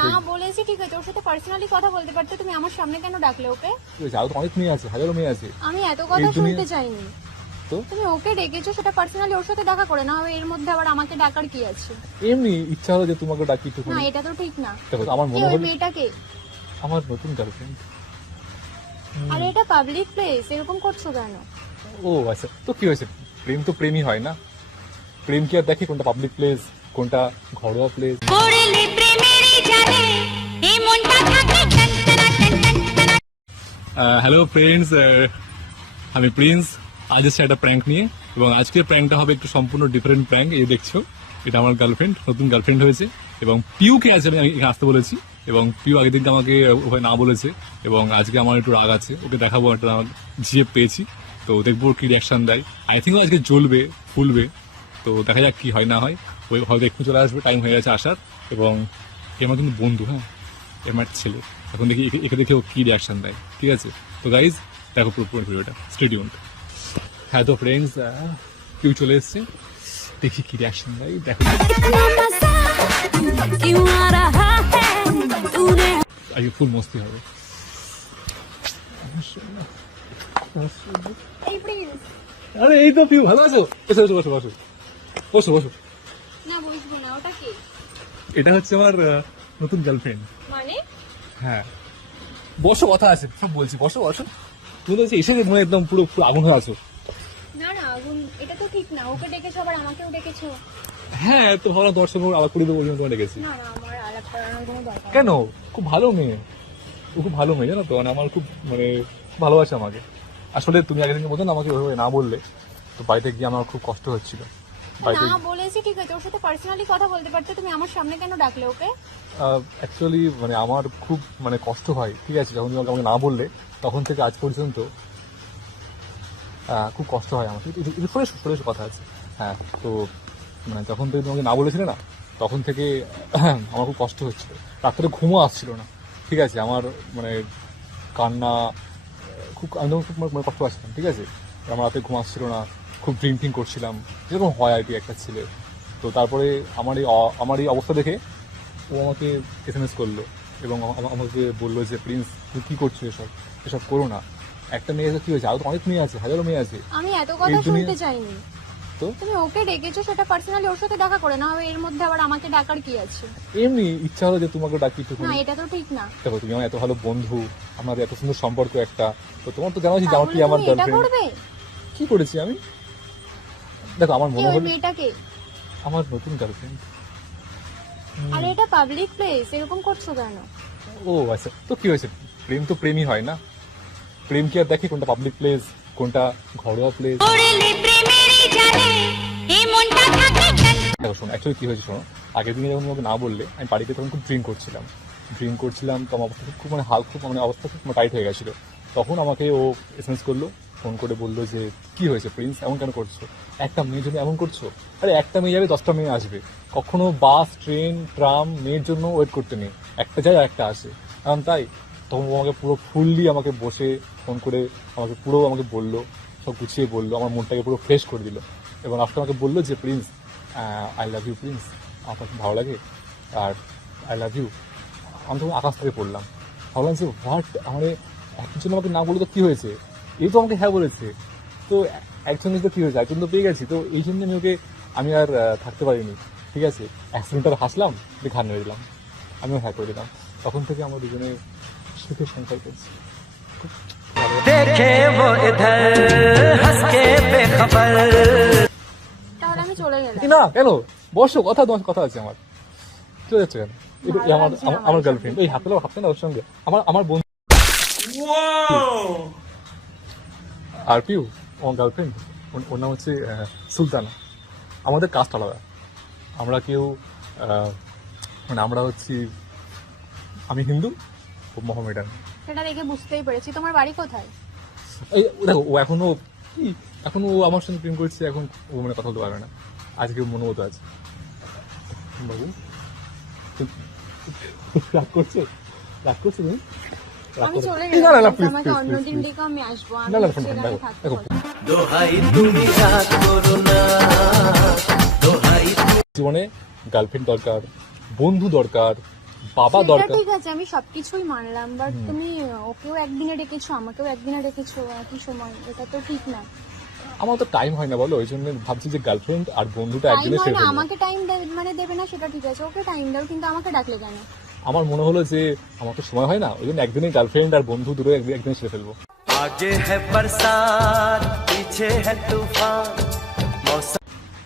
না বলেছি ঠিক আছে, ওর সাথে পার্সোনালি কথা বলতে পারতে, তুমি আমার সামনে কেন ডাকলে ওকে? আরো তো অনেক মেয়ে আছে, হাজারো মেয়ে আছে। আমি এত কথা শুনতে চাইনি। তো তুমি ওকে ডেকেছো, সেটা পার্সোনালি ওর সাথে দেখা করে না, এর মধ্যে আবার আমাকে ডাকার কি আছে? এমনি ইচ্ছা হলো যে তোমাকে ডাকি একটু। না এটা তো ঠিক না। দেখো আমার মনে ওই হলো মেয়েটাকে, আমার নতুন গার্লফ্রেন্ড। আর এটা পাবলিক প্লেস, এরকম করছো কেন? ও আচ্ছা, তো কি হয়েছে? প্রেম তো প্রেমই হয় না। প্রেম কি আর দেখি কোনটা পাবলিক প্লেস কোনটা ঘরোয়া প্লেস? হ্যালো ফ্রেন্ডস, আমি প্রিন্স। আজ এসে একটা প্র্যাঙ্ক নিয়ে, এবং আজকের প্র্যাঙ্কটা হবে একটু সম্পূর্ণ ডিফারেন্ট প্র্যাঙ্ক। এই দেখছো, এটা আমার গার্লফ্রেন্ড, নতুন গার্লফ্রেন্ড হয়েছে, এবং পিউকে আজ আমি এখানে আসতে বলেছি, এবং পিউ আগের দিনকে আমাকে ওখানে না বলেছে, এবং আজকে আমার একটু রাগ আছে, ওকে দেখাবো একটা জিএফ পেয়েছি, তো দেখবো কি রিয়াকশন দেয়। আই থিঙ্ক আজকে জ্বলবে ফুলবে, তো দেখা যাক কি হয় না হয়। ওই হয়তো একটু চলে আসবে, টাইম হয়ে গেছে আসার। এবং আমার কিন্তু বন্ধু, হ্যাঁ আমার ছেলে, এখন দেখি একে দেখে ও কি রিয়াকশন দেয়। ঠিক আছে, তো গাইজ দেখো পুরো ভিডিওটা, স্টে টিউনড। হ্যাঁ তো ফ্রেন্ডস, কেউ চলে এসছে, দেখি কি রিয়াকশন দেয়, দেখো। আজকে ফুল মস্তি হবে। এই প্লিজ। আরে এই তো পিউ, ভালো আছো? এসো এসো, বসো বসো বসো বসো। না বসবো না, ওটা কি? এটা হচ্ছে আমার নতুন গার্লফ্রেন্ড। মানে হ্যাঁ বসো, কথা আছে, সব বলছি, বসো বসো। তুমি তো এসে মনে একদম পুরো পুরো আগুন হয়ে আছো। না না আগুন, এটা তো ঠিক না। ওকে ডেকেছো আবার আমাকেও ডেকেছো। হ্যাঁ তো ভালো, দর্শক আলাপ করে দেবো তোমার ডেকেছি। না না, আমার আলাপ করানোর কোনো দরকার কেন? খুব ভালো মেয়ে, ও খুব ভালো মেয়ে, জানো তো, মানে আমার খুব খুব ভালোবাসে আমাকে। আসলে তুমি আগের দিনের মতন আমাকে ওইভাবে না বললে, তো বাড়িতে গিয়ে আমার খুব কষ্ট হচ্ছিল। বাড়িতে না বলেছি ঠিক আছে, ওর সাথে পার্সোনালি কথা বলতে পারতে, তুমি আমার সামনে কেন ডাকলে ওকে? অ্যাকচুয়ালি আমার খুব কষ্ট হয়, ঠিক আছে, যখন তুমি আমাকে না বললে, তখন থেকে আজ পর্যন্ত খুব কষ্ট হয় আমার। ফ্রেশ কথা আছে। হ্যাঁ তো যখন থেকে তোমাকে না বলেছিলে না, তখন থেকে আমার খুব কষ্ট হচ্ছিল, রাত্রে ঘুমও আসছিল না। ঠিক আছে, আমার কান্না খুব, আমি তখন খুব কষ্ট পাচ্ছিলাম। ঠিক আছে, আমার রাতে ঘুম আসছিল না, খুব ড্রিঙ্কিং করছিলাম, যেরকম হয় আর কি একটা ছেলে। তো তারপরে আমার এই অবস্থা দেখে ও আমাকে SMS করলো, এবং আমাকে বললো যে প্রিন্স তুই কী করছো, এসব করো না। একটা মেয়ে কি হয়েছে, আরো তো অনেক মেয়ে আছে, হাজারো মেয়ে আছে। আমি এত কথা শুনতে চাইনি। তো তুমি ওকে ডেকেছো, সেটা পার্সোনালি ওর সাথে দেখা করে না, এর মধ্যে আবার আমাকে ডাকার কি আছে? এমনি ইচ্ছা হলো যে তোমাকে ডাকি একটু। না এটা তো ঠিক না। দেখো তুমি আমার এত ভালো বন্ধু, আমার এত সুন্দর সম্পর্ক একটা, তো তোমার তো জানো যে আমার কি আমার তাহলে তুমি এটা গার্লফ্রেন্ড। করবে? কি করেছি আমি? দেখো আমার মনে ওই হলো মেয়েটাকে, আমার নতুন গার্লফ্রেন্ড। আর এটা পাবলিক প্লেস, এরকম করছো কেন? ও আচ্ছা, তো কি হয়েছে? প্রেম তো প্রেমই হয় না। প্রেম কি আর দেখি কোনটা পাবলিক প্লেস কোনটা ঘরোয়া প্লেস? দেখো শোনো, অ্যাকচুয়ালি কি হয়েছে শোনো, আগের দিনে যখন আমাকে না বললে, আমি বাড়িতে তখন খুব ড্রিঙ্ক করছিলাম, তো আমার অবস্থা খুব খুব অবস্থা খুব টাইট হয়ে গেছিলো। তখন আমাকে ও SMS করলো, ফোন করে বললো যে কি হয়েছে প্রিন্স, এমন কেন করছো? একটা মেয়ের জন্য এমন করছো? আরে একটা মেয়ে যাবে, 10টা মেয়ে আসবে, কখনো বাস ট্রেন ট্রাম মেয়ের জন্য ওয়েট করতে নেই, একটা যায় আর একটা আসে, কারণ তাই। তখন ও আমাকে পুরো ফুললি আমাকে বসে ফোন করে আমাকে বললো, সব গুছিয়ে বললো, আমার মনটাকে পুরো ফ্রেশ করে দিল। এবং আজকে আমাকে বললো যে Prince, I love you Prince, আমার খুব ভালো লাগে, আর আই লাভ ইউ। আমি তখন আকাশ থেকে পড়লাম, ভাবলাম যে হোয়াট, একজন আমাকে না বলে তো কী হয়েছে, এই তো আমাকে হ্যাঁ বলেছে, তো একজন তো কী হয়েছে, একজন তো পেয়ে গেছি, তো এই জন্য আমি আর থাকতে পারিনি। ঠিক আছে, অ্যাক্সিডেন্টার হাসলাম, দিয়ে ঘাড় নেড়ে দিলাম, আমিও হ্যাঁ করে দিলাম। তখন থেকে আমরা দুজনে সুখে সংসার করছি। তাহলে আমি চলে গেলাম। না কেন, বসো, তোমার কথা আছে আমার, চলে যাচ্ছে কেন? আমার গার্লফ্রেন্ড, এই হাতে না ওর সঙ্গে, আমার বন্ধু আর পিউ, আমার গার্লফ্রেন্ড, ওর নাম হচ্ছে সুলতানা। আমাদের কাস্ট আলাদা, আমরা কেউ আমরা হচ্ছি, আমি হিন্দু, ও মোহামেডান। সেটা দেখে বুঝতেই পেরেছি। তোমার বাড়ি কোথায়? এই দেখো, ও এখনো ও আমার সঙ্গে প্রেম করছে, এখন ও কথা বলতে পারবে না, আজকে মনে হতো আছে। বাবু রাগ করছো তুমি? আমি চলে গেলাম, আমাকে অন্যদিন ডেকে আমি আসবো। জীবনে গার্লফ্রেন্ড দরকার, বন্ধু দরকার, বাবা সেটা দরকার। ঠিক আছে, আমি সবকিছুই মানলাম, বাট তুমি ওকেও একদিনে ডেকেছো, আমাকেও একদিনে ডেকেছো একই সময়, এটা তো ঠিক না। আমার তো টাইম হয় না বলো, ওই জন্য ভাবছি যে গার্লফ্রেন্ড আর বন্ধুটা টাইম একদিনে হয় সেরে না, ফেলবো। আমাকে টাইম মানে দেবে না সেটা ঠিক আছে, ওকে টাইম দাও, কিন্তু আমাকে ডাকলে কেন? আমার মনে হলো যে আমার তো সময় হয় না, ওই জন্য একদিনে গার্লফ্রেন্ড আর বন্ধু দুটো একদিনে সেরে ফেলবো। आगे है बरसात पीछे है तूफान मौसम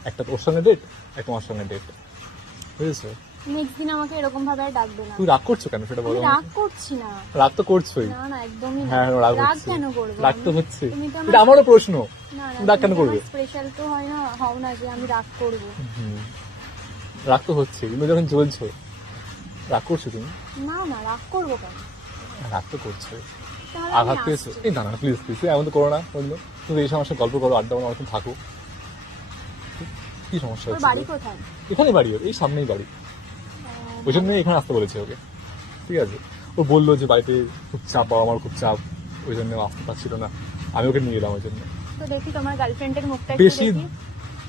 একটা তোর সঙ্গে ডেট, একটা তোমার সঙ্গে ডেট, বুঝেছো? নেক্সট দিন আমাকে এরকম ভাবে আর ডাকবে না। তুই রাগ করছো কেন সেটা আমি বলো রাগ আমাকে। করছি না, রাগ তো করছোই। না না একদমই না। হ্যাঁ রাগ রাগ হচ্ছে। কেন করবো? রাগ তো হচ্ছে, তুমি তো এটা আমারও প্রশ্ন। না না, রাগ কেন করবে? স্পেশাল তো হয় না, হও না যে আমি রাগ করব। রাগ তো হচ্ছে, কিন্তু যখন চলছো রাগ করছো তুমি। না না, রাগ করবো কেন? রাগ তো করছো, তাহলে আমি আঘাত পেয়েছো। আসছি। এই না না প্লিজ প্লিজ এমন তো করো না বন্ধু, তুমি এই সমস্যা গল্প করো, আড্ডা মারো, অনেকক্ষণ থাকো। কি সমস্যা ওর হচ্ছে বাড়ি তোর? কোথায়? এখানে বাড়ি ওর, এই সামনেই বাড়ি। ওই জন্য এখানে আসতে বলেছে ওকে, ঠিক আছে? ও বললো যে বাড়িতে খুব চাপ, বাবা আমার খুব চাপ, ওই জন্য আসতে পারছিল না, আমি ওকে নিয়ে এলাম ওই জন্য। তো দেখি তোমার গার্লফ্রেন্ডের মুখটা একটু বেশি দেখি।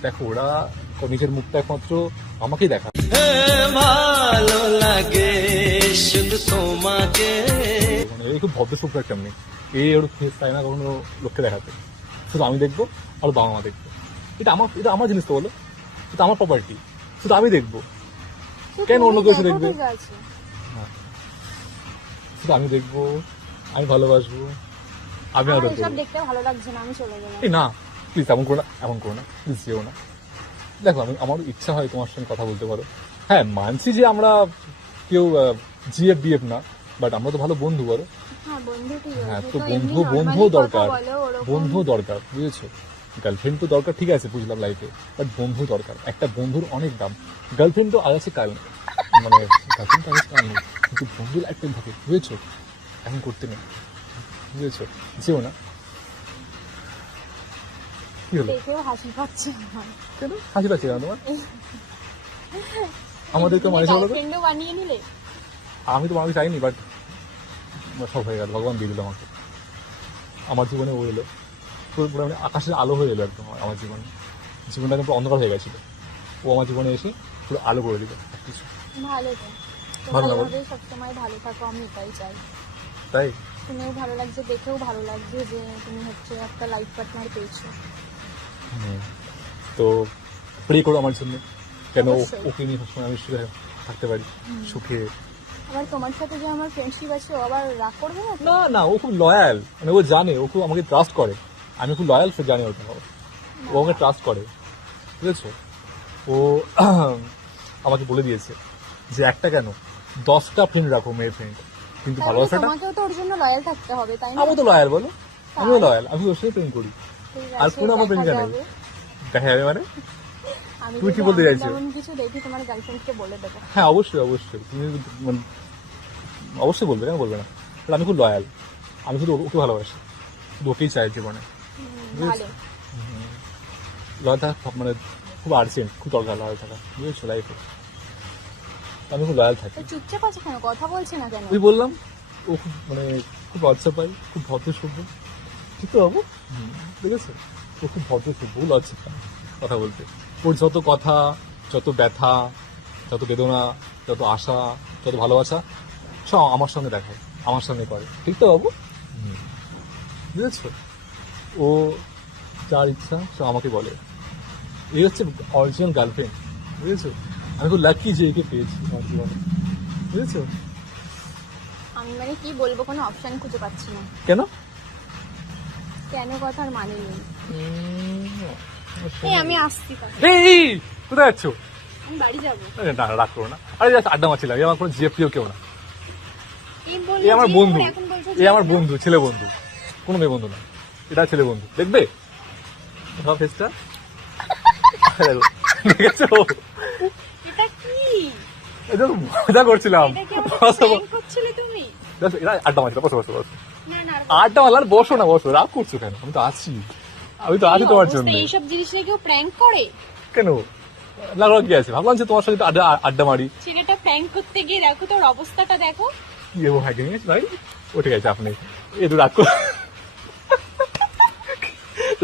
দেখো, ওরা নিজের মুখটা একমাত্র আমাকেই দেখা। ভালো লাগে শুধু তোমাকে মানে এই খুব ভদ্র সভ্য একটা মেয়ে, ওর ফেস চায় না কখনো লোককে দেখাতে, শুধু আমি দেখবো আর বাবা মা দেখবো। এটা আমার জিনিস তো বলো, এটা আমার প্রপার্টি, শুধু আমি দেখবো, তো কেন তুমি অন্য কেউ এসে দেখো, দেখবে? ঠিক আছে। শুধু আমি দেখবো, আমি ভালোবাসবো, আমি আমার আদর এসব করবো। দেখতে ভালো লাগছে না, আমি চলে গেলাম। এই না প্লিজ এমন করো না, এমন করো না, প্লিজ যেও না। দেখো আমার ইচ্ছা হয় তোমার সঙ্গে কথা বলতে পারো, হ্যাঁ মানছি যে আমরা কেউ জিএফ বিএফ না, বাট আমরা তো ভালো বন্ধু বলো। হ্যাঁ বন্ধু ঠিক হ্যাঁ আছে, তো এমনি বন্ধু normally বন্ধুও কথা দরকার, বলো, ওরকম। বন্ধু দরকার, বুঝেছো? গার্লফ্রেন্ড তো দরকার, ঠিক আছে বুঝলাম লাইফে, বাট বন্ধু দরকার। একটা বন্ধুর অনেক দাম। গার্লফ্রেন্ড তো আজ আছে কাল নেই, মানে গার্লফ্রেন্ড তো আজ আছে কাল নেই, কিন্তু বন্ধু লাইফ টাইম থাকে, বুঝেছো? এখন করতে নেই, বুঝেছো? যেও না। কি হলো? দেখেও হাসি পাচ্ছে আমার। কেন হাসি পাচ্ছে কেন তোমার? আমাদের তো মানুষ হলো, গার্লফ্রেন্ডও বানিয়ে নিলে। আমি তো মানুষ চাইনি, বাট সব হয়ে গেল, ভগবান দিয়ে দিল আমাকে। আমার জীবনে ও এলো, পুরো মানে আকাশের আলো হয়ে এলো একদম আমার জীবনে। জীবনটা একদম পুরো অন্ধকার হয়ে গেছিল, ও আমার জীবনে এসে পুরো আলো করে দিল সবকিছু। ভালো তো, ভালো না বলো? ভালোভাবে সবসময় ভালো থাকো, আমি এটাই চাই। তাই তুমিও ভালো লাগছে, দেখেও ভালো লাগছে যে তুমি হচ্ছে একটা লাইফ পার্টনার পেয়েছো। তো প্রে করো আমার জন্য, কেন অবশ্যই। ওকে নিয়ে সবসময় আমি সুখে থাকতে পারি, সুখে। আবার তোমার সাথে যে আমার ফ্রেন্ডশিপ আছে, ও আবার রাগ করবে না তো? না না, ও খুব লয়াল, মানে ও জানে, ও খুব আমাকে ট্রাস্ট করে। আমি খুব লয়াল, সে জানে ওটা, ও আমাকে ট্রাস্ট করে, বুঝেছো? ও আমাকে বলে দিয়েছে যে একটা কেন 10টা ফ্রেন্ড রাখো, মেয়ে ফ্রেন্ড, কিন্তু তাহলে ভালোবাসাটা। তোমাকেও তো ওর জন্য লয়াল থাকতে হবে, তাই না? আমি তো লয়াল বলো, আমিও লয়াল, আমি ওর সাথে প্রেম করি। ঠিক আর আছে, কোনো আমার দেখা প্রেমিকা নেই। যাবে। দেখা যাবে মানে? আমি তুমি কি যদি বলতে আমি চাইছো? তেমন কিছু দেখি তোমার গার্লফ্রেন্ডকে বলে দেবো। হ্যাঁ অবশ্যই অবশ্যই, তুমি মানে অবশ্যই বলবে, কেন বলবে না? আর আমি খুব লয়াল, আমি শুধু ওকে ভালোবাসি, শুধু ওকেই চাই জীবনে। ভালো। লয়াল থাকা মানে খুব আর্জেন্ট, খুব দরকার লয়াল থাকা, বুঝেছো লাইফে। আমি খুব লয়াল থাকি। তো চুপচাপ আছে কেন, কথা বলছে না কেন? ওই বললাম, ও খুব মানে খুব লজ্জা পাই, খুব ভদ্র সভ্য, ঠিক তো বাবু? দেখেছো, ও খুব ভদ্র সভ্য, ও লজ্জা পায় কথা বলতে। ওর যত কথা, যত ব্যথা, যত বেদনা, যত আশা, যত ভালোবাসা, সব আমার সঙ্গে দেখায়, আমার সঙ্গে করে, ঠিক তো বাবু? বুঝেছো? ও যার ইচ্ছা সব আমাকে বলে। এই হচ্ছে অরিজিনাল গার্লফ্রেন্ড, বুঝেছো? আমি খুব লাকি যে একে পেয়েছি আমার জীবনে, বুঝেছো? আমি মানে কি বলবো, কোনো অপশন খুঁজে পাচ্ছি না। কেন? কেন কথার মানে নেই। এই আমি আসছি তাহলে। এই কোথায় যাচ্ছ? আমি বাড়ি যাবো। আরে না রাগ করো না, আরে জাস্ট আড্ডা মারছিলাম, এ আমার কোনো জিএফ কেউ না, কি বললে এ আমার যে বন্ধু, এখন বলছো এ যে আমার না? বন্ধু, ছেলে বন্ধু, কোনো মেয়ে বন্ধু না, এটা ছেলে বন্ধু। দেখবে সব ফেসটা দেখেছো? এটা কি? এটা মজা করছিলাম, এটা কি আমাকে বসো, prank করছিলে তুমি? জাস্ট এরা আড্ডা মারছিলাম, বসো বসো বসো, না না, আর আড্ডা মারলাম, বসো না বসো, রাগ করছো কেন? আমি তো আছি, আমি তো আছি কি তোমার অবস্থা, জন্য। এইসব জিনিস নিয়ে কেউ প্র্যাঙ্ক করে? কেন লাগলো কি আছে, ভাবলাম যে তোমার সাথে একটু আড্ডা মারি। ছেলেটা প্র্যাঙ্ক করতে গিয়ে দেখো তোর অবস্থাটা দেখো। কি ও হ্যাকিং আছে ভাই, ও ঠিক আছে, আপনি একটু রাগ কর,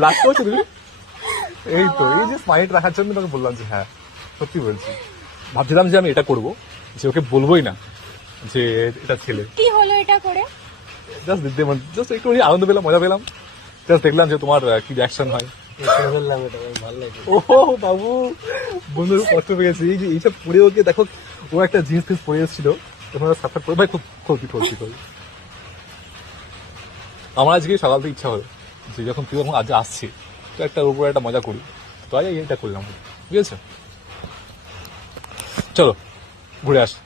রাগ করছো তুমি? এই তো এই যে স্মাইল রাখার জন্য তোকে বললাম যে হ্যাঁ সত্যি বলছি, ভাবছিলাম যে আমি এটা করবো, যে ওকে বলবোই না, যে এটা ছেলে। কি হলো এটা করে? জাস্ট একটু আনন্দ পেলাম, মজা পেলাম, জাস্ট দেখলাম যে তোমার কি রিয়াকশন হয়। বললাম এটা ভালো লাগে। ও বাবু, বন্ধুর কষ্ট পেয়েছে এই যে এইসব পরে ওকে দেখো, ও একটা জিন্স ফিন্স পরে এসেছিল, তখন সাফার করে ভাই খুব ক্ষতি ক্ষতি করে। আমার আজকে সকাল থেকে ইচ্ছা হলো যে যখন তুই যখন আজ আসছি তো একটা ওর উপরে একটা মজা করি, তো আজ এটা করলাম, বুঝেছো? চলো ঘুরে আসি।